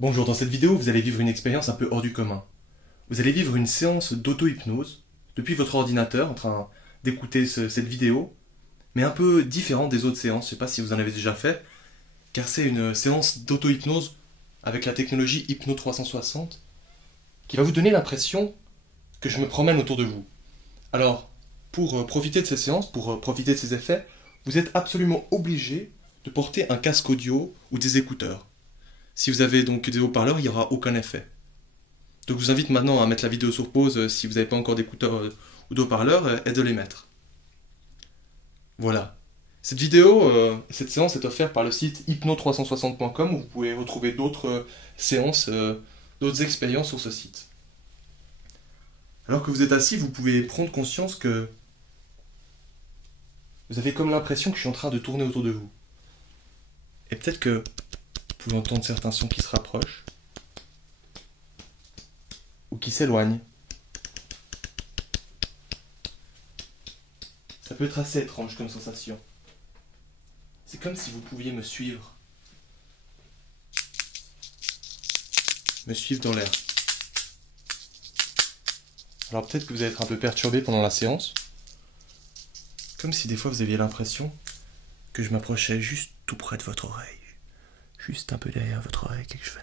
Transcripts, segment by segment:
Bonjour, dans cette vidéo, vous allez vivre une expérience un peu hors du commun. Vous allez vivre une séance d'auto-hypnose depuis votre ordinateur en train d'écouter cette vidéo, mais un peu différente des autres séances, je ne sais pas si vous en avez déjà fait, car c'est une séance d'auto-hypnose avec la technologie Hypno 360 qui va vous donner l'impression que je me promène autour de vous. Alors, pour profiter de ces séances, pour profiter de ces effets, vous êtes absolument obligé de porter un casque audio ou des écouteurs. Si vous avez donc des haut-parleurs, il n'y aura aucun effet. Donc je vous invite maintenant à mettre la vidéo sur pause si vous n'avez pas encore d'écouteurs ou de haut-parleurs et de les mettre. Voilà. Cette vidéo, cette séance est offerte par le site hypno360.com où vous pouvez retrouver d'autres séances, d'autres expériences sur ce site. Alors que vous êtes assis, vous pouvez prendre conscience que vous avez comme l'impression que je suis en train de tourner autour de vous. Et peut-être que vous pouvez entendre certains sons qui se rapprochent ou qui s'éloignent. Ça peut être assez étrange comme sensation. C'est comme si vous pouviez me suivre. Me suivre dans l'air. Alors peut-être que vous allez être un peu perturbé pendant la séance. Comme si des fois vous aviez l'impression que je m'approchais juste tout près de votre oreille. Juste un peu derrière votre oreille et que je venais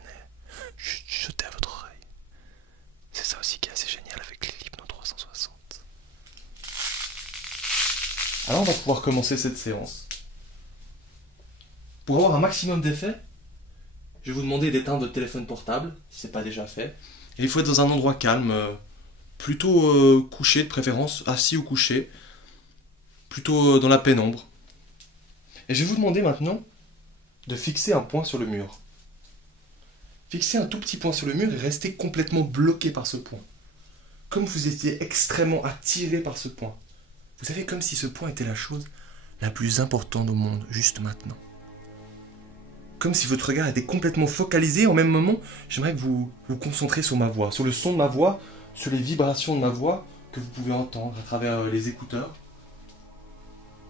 chuchoter à votre oreille. C'est ça aussi qui est assez génial avec l'Hypno 360. Alors on va pouvoir commencer cette séance. Pour avoir un maximum d'effet, je vais vous demander d'éteindre votre téléphone portable, si ce n'est pas déjà fait. Et il faut être dans un endroit calme, plutôt couché de préférence, assis ou couché, plutôt dans la pénombre. Et je vais vous demander maintenant de fixer un point sur le mur. Fixez un tout petit point sur le mur et restez complètement bloqué par ce point. Comme vous étiez extrêmement attiré par ce point. Vous savez, comme si ce point était la chose la plus importante au monde, juste maintenant. Comme si votre regard était complètement focalisé. En même moment, j'aimerais que vous vous concentrez sur ma voix, sur le son de ma voix, sur les vibrations de ma voix que vous pouvez entendre à travers les écouteurs.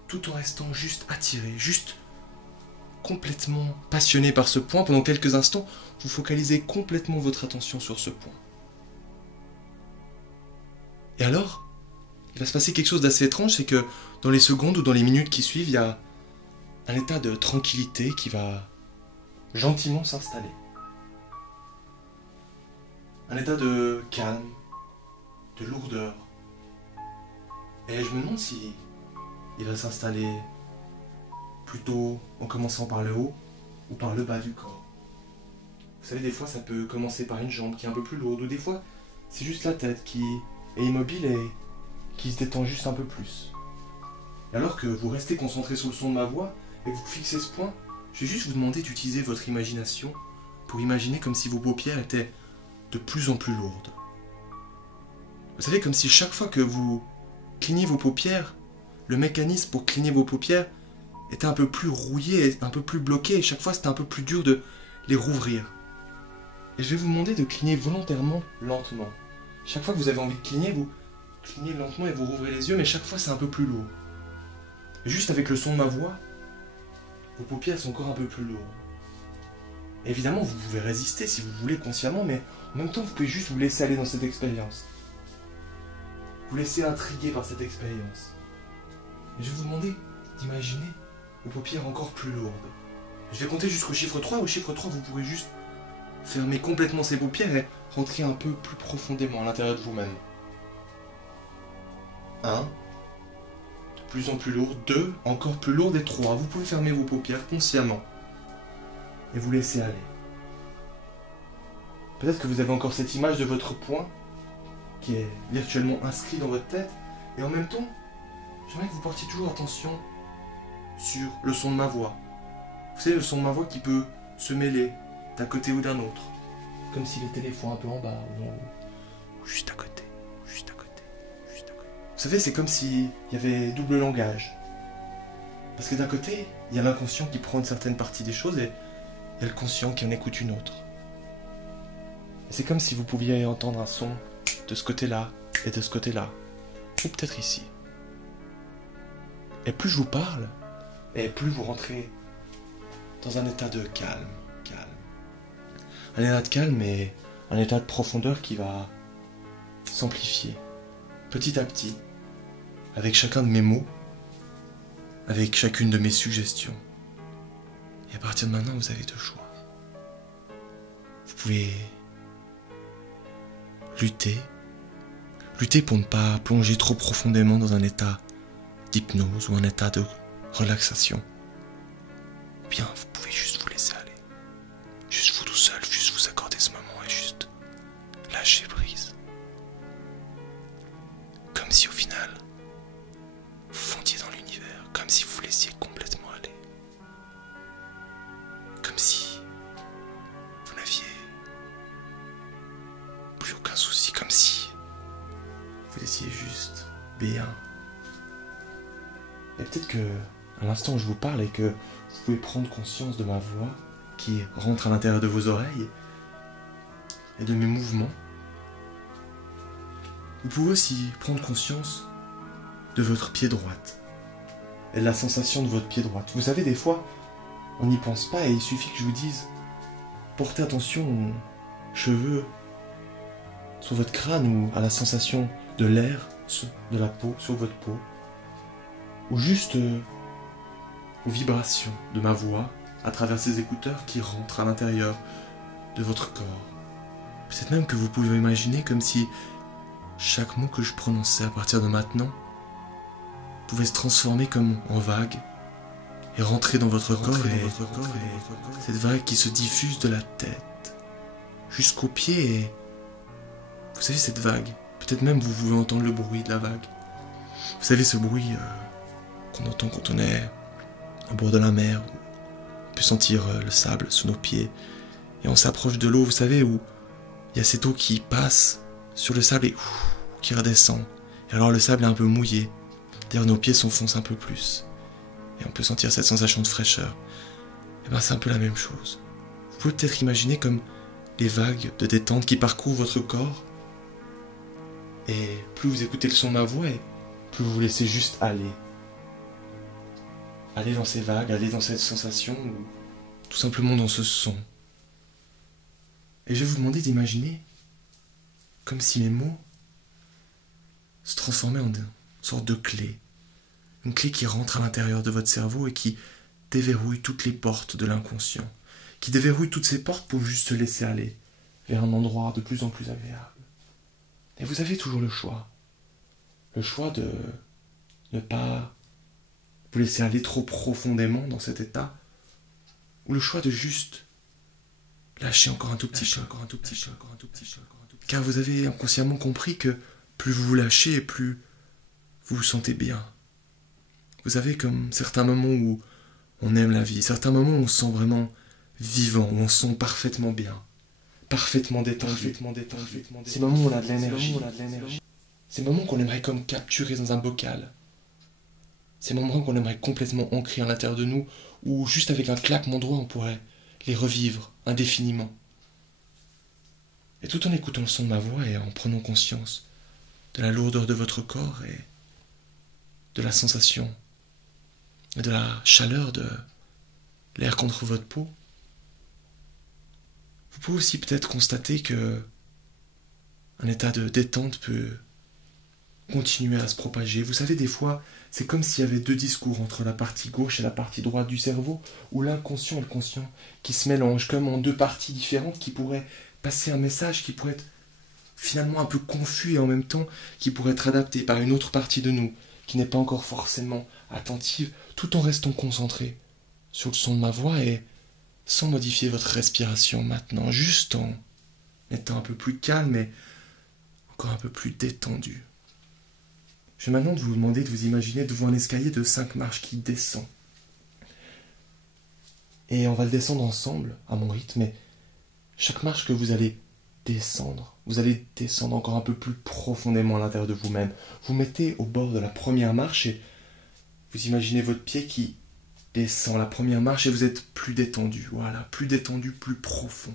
Tout en restant juste attiré, juste complètement passionné par ce point. Pendant quelques instants, vous focalisez complètement votre attention sur ce point. Et alors, il va se passer quelque chose d'assez étrange, c'est que dans les secondes ou dans les minutes qui suivent, il y a un état de tranquillité qui va gentiment s'installer. Un état de calme, de lourdeur. Et je me demande si il va s'installer plutôt en commençant par le haut ou par le bas du corps. Vous savez, des fois ça peut commencer par une jambe qui est un peu plus lourde, ou des fois c'est juste la tête qui est immobile et qui se détend juste un peu plus. Et alors que vous restez concentré sur le son de ma voix et que vous fixez ce point, je vais juste vous demander d'utiliser votre imagination pour imaginer comme si vos paupières étaient de plus en plus lourdes. Vous savez, comme si chaque fois que vous cligniez vos paupières, le mécanisme pour cligner vos paupières était un peu plus rouillé, un peu plus bloqué, et chaque fois c'était un peu plus dur de les rouvrir. Et je vais vous demander de cligner volontairement lentement. Chaque fois que vous avez envie de cligner, vous clignez lentement et vous rouvrez les yeux, mais chaque fois c'est un peu plus lourd. Et juste avec le son de ma voix, vos paupières sont encore un peu plus lourdes. Et évidemment, vous pouvez résister si vous voulez consciemment, mais en même temps, vous pouvez juste vous laisser aller dans cette expérience. Vous laisser intriguer par cette expérience. Et je vais vous demander d'imaginer vos paupières encore plus lourdes. Je vais compter jusqu'au chiffre 3. Au chiffre 3, vous pourrez juste fermer complètement ces paupières et rentrer un peu plus profondément à l'intérieur de vous-même. 1. De plus en plus lourd. 2. Encore plus lourd. Et 3. Vous pouvez fermer vos paupières consciemment. Et vous laisser aller. Peut-être que vous avez encore cette image de votre point qui est virtuellement inscrit dans votre tête. Et en même temps, j'aimerais que vous portiez toujours attention sur le son de ma voix. Vous savez, le son de ma voix qui peut se mêler d'un côté ou d'un autre. Comme s'il était des fois un peu en bas ou en haut. Ou juste à côté, juste à côté, juste à côté. Vous savez, c'est comme s'il y avait double langage. Parce que d'un côté, il y a l'inconscient qui prend une certaine partie des choses et il y a le conscient qui en écoute une autre. Et c'est comme si vous pouviez entendre un son de ce côté-là et de ce côté-là. Ou peut-être ici. Et plus je vous parle, et plus vous rentrez dans un état de calme. Un état de calme et un état de profondeur qui va s'amplifier petit à petit avec chacun de mes mots, avec chacune de mes suggestions. Et à partir de maintenant, vous avez deux choix. Vous pouvez lutter pour ne pas plonger trop profondément dans un état d'hypnose ou un état de relaxation. Ou bien vous pouvez juste vous laisser aller. Juste vous tout seul, juste vous accorder ce moment et juste lâcher prise. Comme si au final, vous fondiez dans l'univers, comme si vous vous laissiez complètement aller. Comme si vous n'aviez plus aucun souci, comme si vous étiez juste bien. Et peut-être que, à l'instant où je vous parle et que vous pouvez prendre conscience de ma voix qui rentre à l'intérieur de vos oreilles et de mes mouvements, vous pouvez aussi prendre conscience de votre pied droite et de la sensation de votre pied droite. Vous savez, des fois, on n'y pense pas et il suffit que je vous dise portez attention aux cheveux sur votre crâne ou à la sensation de l'air de la peau sur votre peau, ou juste aux vibrations de ma voix à travers ces écouteurs qui rentrent à l'intérieur de votre corps. Peut-être même que vous pouvez imaginer comme si chaque mot que je prononçais à partir de maintenant pouvait se transformer comme en vague et rentrer dans votre corps, et cette vague qui se diffuse de la tête jusqu'aux pieds, et vous savez, cette vague, peut-être même vous pouvez entendre le bruit de la vague. Vous savez, ce bruit qu'on entend quand on est au bord de la mer, on peut sentir le sable sous nos pieds et on s'approche de l'eau, vous savez, où il y a cette eau qui passe sur le sable et qui redescend. Et alors le sable est un peu mouillé, d'ailleurs nos pieds s'enfoncent un peu plus et on peut sentir cette sensation de fraîcheur. Et bien c'est un peu la même chose. Vous pouvez peut-être imaginer comme les vagues de détente qui parcourent votre corps, et plus vous écoutez le son de ma voix, et plus vous vous laissez juste aller. Aller dans ces vagues, aller dans cette sensation, ou tout simplement dans ce son. Et je vais vous demander d'imaginer comme si mes mots se transformaient en une sorte de clé. Une clé qui rentre à l'intérieur de votre cerveau et qui déverrouille toutes les portes de l'inconscient. Qui déverrouille toutes ces portes pour juste se laisser aller vers un endroit de plus en plus agréable. Et vous avez toujours le choix. Le choix de ne pas vous laisser aller trop profondément dans cet état, ou le choix de juste lâcher encore un tout petit peu, car vous avez inconsciemment compris que plus vous vous lâchez, plus vous vous sentez bien. Vous avez comme certains moments où on aime la vie, certains moments où on se sent vraiment vivant, où on se sent parfaitement bien, parfaitement détendu. Ces moments où on a de l'énergie, ces moments qu'on aimerait comme capturer dans un bocal. Ces moments qu'on aimerait complètement ancrer à l'intérieur de nous, ou juste avec un claquement de doigts, on pourrait les revivre indéfiniment. Et tout en écoutant le son de ma voix et en prenant conscience de la lourdeur de votre corps et de la sensation et de la chaleur de l'air contre votre peau, vous pouvez aussi peut-être constater que un état de détente peut continuer à se propager. Vous savez, des fois, c'est comme s'il y avait deux discours entre la partie gauche et la partie droite du cerveau, ou l'inconscient et le conscient qui se mélangent comme en deux parties différentes qui pourraient passer un message qui pourrait être finalement un peu confus et en même temps qui pourrait être adapté par une autre partie de nous qui n'est pas encore forcément attentive, tout en restant concentré sur le son de ma voix et sans modifier votre respiration maintenant, juste en étant un peu plus calme et encore un peu plus détendu. Je vais maintenant vous demander de vous imaginer devant un escalier de 5 marches qui descend. Et on va le descendre ensemble, à mon rythme, et chaque marche que vous allez descendre encore un peu plus profondément à l'intérieur de vous-même. Vous mettez au bord de la première marche et vous imaginez votre pied qui descend la première marche et vous êtes plus détendu. Voilà, plus détendu, plus profond.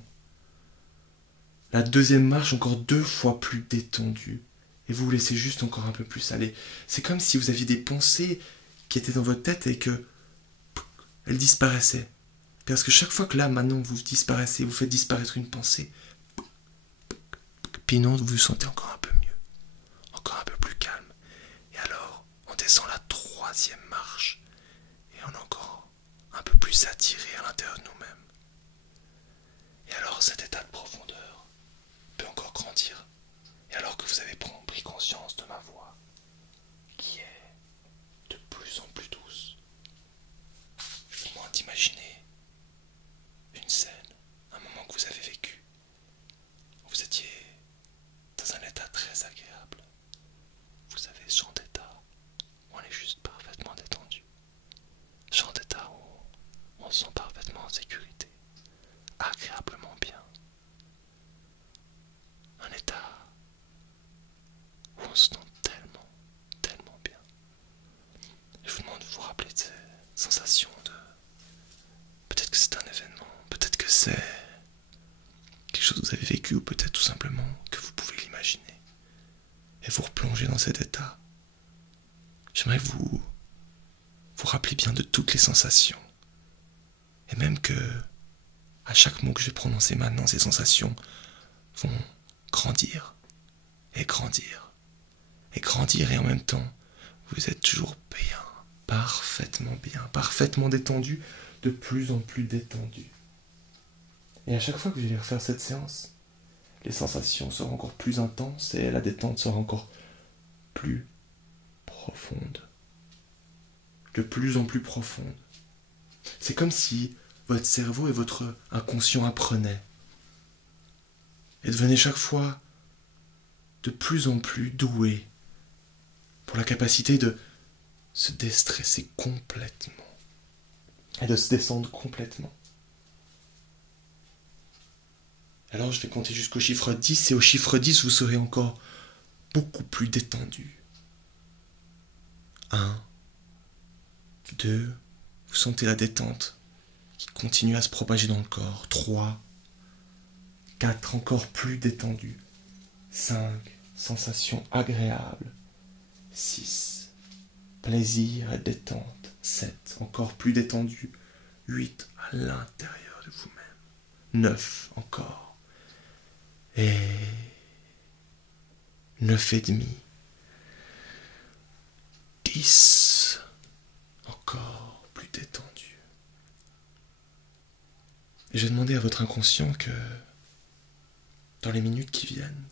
La deuxième marche, encore 2 fois plus détendue. Et vous vous laissez juste encore un peu plus aller. C'est comme si vous aviez des pensées qui étaient dans votre tête et que elles disparaissaient. Parce que chaque fois que là, maintenant, vous disparaissez, vous faites disparaître une pensée, puis non, vous vous sentez encore un peu mieux, encore un peu plus calme. Et alors, on descend la 3e marche, et on est encore un peu plus attiré à l'intérieur de nous-mêmes. Et alors, cet état de profondeur peut encore grandir. Et alors que vous avez pris conscience de ma voix, qui est de plus en plus douce, je vous demande d'imaginer une scène, un moment que vous avez vécu. Vous étiez dans un état très agréable. Vous savez, ce genre d'état où on est juste parfaitement détendu. Ce genre d'état où on se sent parfaitement en sécurité, agréablement bien. Un état où on se sent tellement, tellement bien. Je vous demande de vous rappeler de ces sensations de... Peut-être que c'est un événement, peut-être que c'est quelque chose que vous avez vécu, ou peut-être tout simplement que vous pouvez l'imaginer. Et vous replonger dans cet état. J'aimerais que vous rappeliez bien de toutes les sensations. Et même que, à chaque mot que je vais prononcer maintenant, ces sensations vont grandir, et grandir, et grandir, et en même temps, vous êtes toujours bien, parfaitement détendu, de plus en plus détendu. Et à chaque fois que vous allez refaire cette séance, les sensations seront encore plus intenses et la détente sera encore plus profonde. De plus en plus profonde. C'est comme si votre cerveau et votre inconscient apprenaient et devenaient chaque fois de plus en plus doués pour la capacité de se déstresser complètement et de se descendre complètement. Alors je vais compter jusqu'au chiffre 10 et au chiffre 10 vous serez encore beaucoup plus détendu. 1, 2, vous sentez la détente qui continue à se propager dans le corps. 3, 4, encore plus détendu. 5, sensation agréable. 6, plaisir et détente. 7, encore plus détendu. 8, à l'intérieur de vous-même. 9, encore. Et 9,5. 10, encore plus détendu. Et je vais demander à votre inconscient que dans les minutes qui viennent,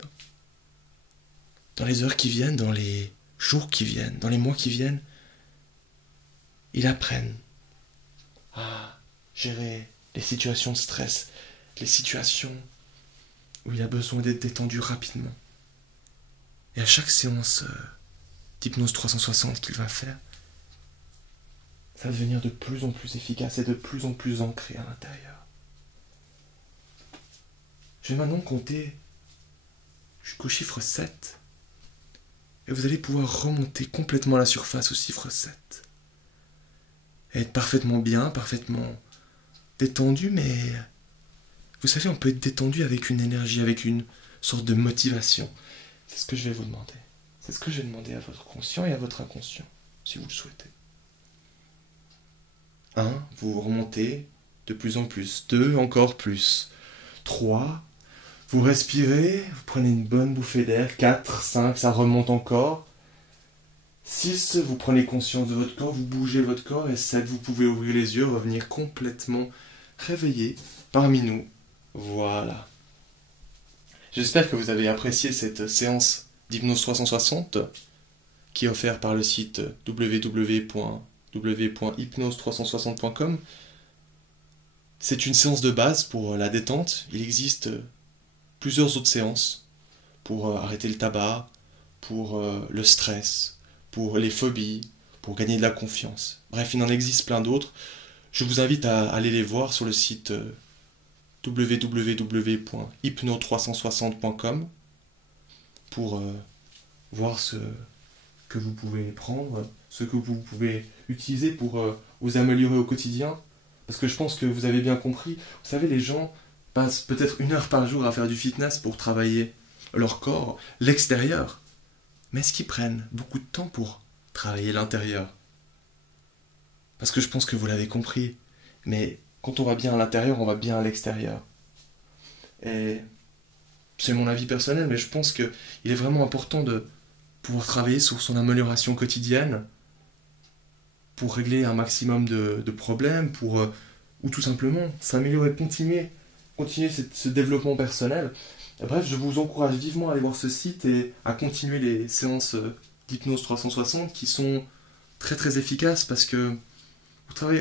dans les heures qui viennent, dans les jours qui viennent, dans les mois qui viennent, il apprenne à gérer les situations de stress, les situations où il a besoin d'être détendu rapidement. Et à chaque séance d'hypnose 360 qu'il va faire, ça va devenir de plus en plus efficace et de plus en plus ancré à l'intérieur. Je vais maintenant compter jusqu'au chiffre 7 et vous allez pouvoir remonter complètement à la surface au chiffre 7. Et être parfaitement bien, parfaitement détendu, mais vous savez, on peut être détendu avec une énergie, avec une sorte de motivation. C'est ce que je vais vous demander. C'est ce que je vais demander à votre conscient et à votre inconscient, si vous le souhaitez. 1, vous remontez de plus en plus. 2, encore plus. 3, vous respirez, vous prenez une bonne bouffée d'air. 4, 5, ça remonte encore. 6, vous prenez conscience de votre corps, vous bougez votre corps. Et 7, vous pouvez ouvrir les yeux, revenir complètement réveillé parmi nous. Voilà. J'espère que vous avez apprécié cette séance d'hypnose 360 qui est offerte par le site www.hypnose360.com. C'est une séance de base pour la détente. Il existe plusieurs autres séances pour arrêter le tabac, pour le stress, pour les phobies, pour gagner de la confiance. Bref, il en existe plein d'autres. Je vous invite à aller les voir sur le site www.hypnose360.com pour voir ce que vous pouvez prendre, ce que vous pouvez utiliser pour vous améliorer au quotidien. Parce que je pense que vous avez bien compris. Vous savez, les gens passent peut-être 1 heure par jour à faire du fitness pour travailler leur corps, l'extérieur. Mais est-ce qu'ils prennent beaucoup de temps pour travailler l'intérieur? Parce que je pense que vous l'avez compris. Mais quand on va bien à l'intérieur, on va bien à l'extérieur. Et c'est mon avis personnel, mais je pense qu'il est vraiment important de pouvoir travailler sur son amélioration quotidienne pour régler un maximum de problèmes, ou tout simplement s'améliorer, continuer ce développement personnel. Et bref, je vous encourage vivement à aller voir ce site et à continuer les séances d'hypnose 360 qui sont très très efficaces parce que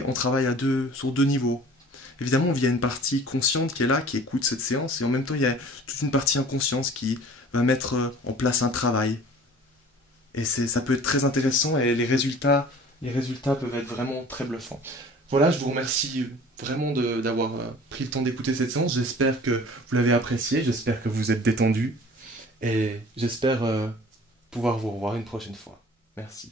on travaille sur deux niveaux. Évidemment, il y a une partie consciente qui est là, qui écoute cette séance, et en même temps, il y a toute une partie inconsciente qui va mettre en place un travail. Et ça peut être très intéressant et les résultats peuvent être vraiment très bluffants. Voilà, je vous remercie vraiment d'avoir pris le temps d'écouter cette séance. J'espère que vous l'avez appréciée, j'espère que vous êtes détendu et j'espère pouvoir vous revoir une prochaine fois. Merci.